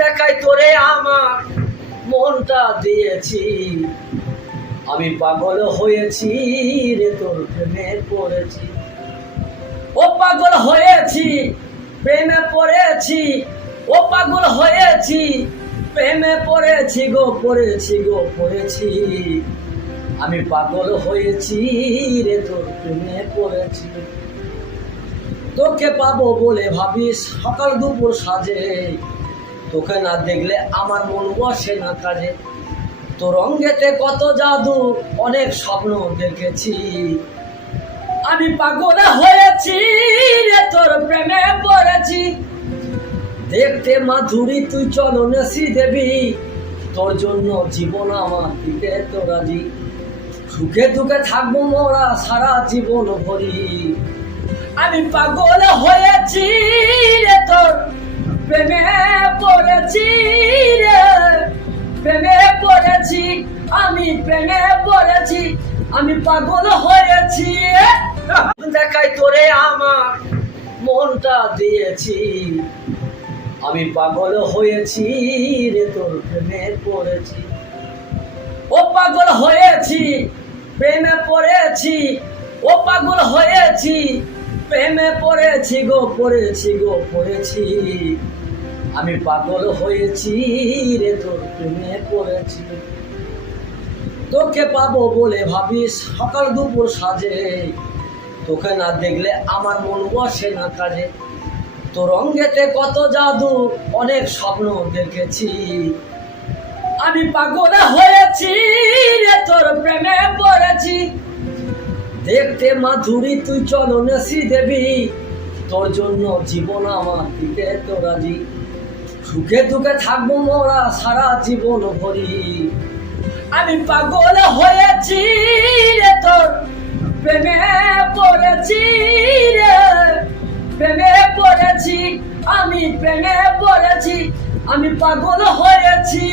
দেখাই তোরে আমার মনটা দিয়েছি, আমি পাগল হয়েছি রে তোর প্রেমে পড়েছি। ও পাগল হয়েছি প্রেমে পড়েছি, ও পাগল হয়েছি প্রেমে পড়েছি গো পড়েছি। আমি পাগল হয়েছি রে তোর প্রেমে পড়েছি। তোকে পাবো বলে ভাবিস সকাল দুপুর সাজে, তোকে না দেখলে আমার মন বসে না কাজে। তোর অঙ্গেতে কত জাদু, অনেক স্বপ্ন দেখেছি, আমি পাগল হয়েছি রে তোর প্রেমে পড়েছি। দেখতে মাধুরী তুই চলনে শ্রীদেবী, তোর জন্য জীবন আমার দিতে তো রাজি। সুখে দুঃখে থাকবো মোরা সারা জীবন ভরি, আমি পাগল হয়েছি রে তোর প্রেমে পড়েছি রে প্রেমে পড়েছি, আমি প্রেমে পড়েছি, আমি পাগল হয়েছি। দেখাই তোরে আমার মনটা দিয়েছি, আমি পাগল হয়েছি রে তোর প্রেমে পড়েছি। ও পাগল হয়েছি প্রেমে পড়েছি, ও পাগল হয়েছি প্রেমে পড়েছি গো পড়েছি। আমি পাগল হয়েছি রে তোর প্রেমে পড়েছি। তোকে পাবো বলে ভাবিস সকাল দুপুর সাজে, তোকে না দেখলে আমার মন বসে না কাজে। তোর অঙ্গেতে কত জাদু, অনেক স্বপ্ন দেখেছি, আমি পাগল হয়েছি রে তোর প্রেমে পড়েছি। দেখতে মাধুরী তুই চলনে শ্রীদেবী, তোর জন্য জীবন আমার দিতে তো রাজি। সুখে দুঃখে থাকবো মোরা সারা জীবন ভরি, আমি পাগল হয়েছি রে তোর প্রেমে পড়েছি রে প্রেমে পড়েছি, আমি প্রেমে পড়েছি, আমি পাগল হয়েছি।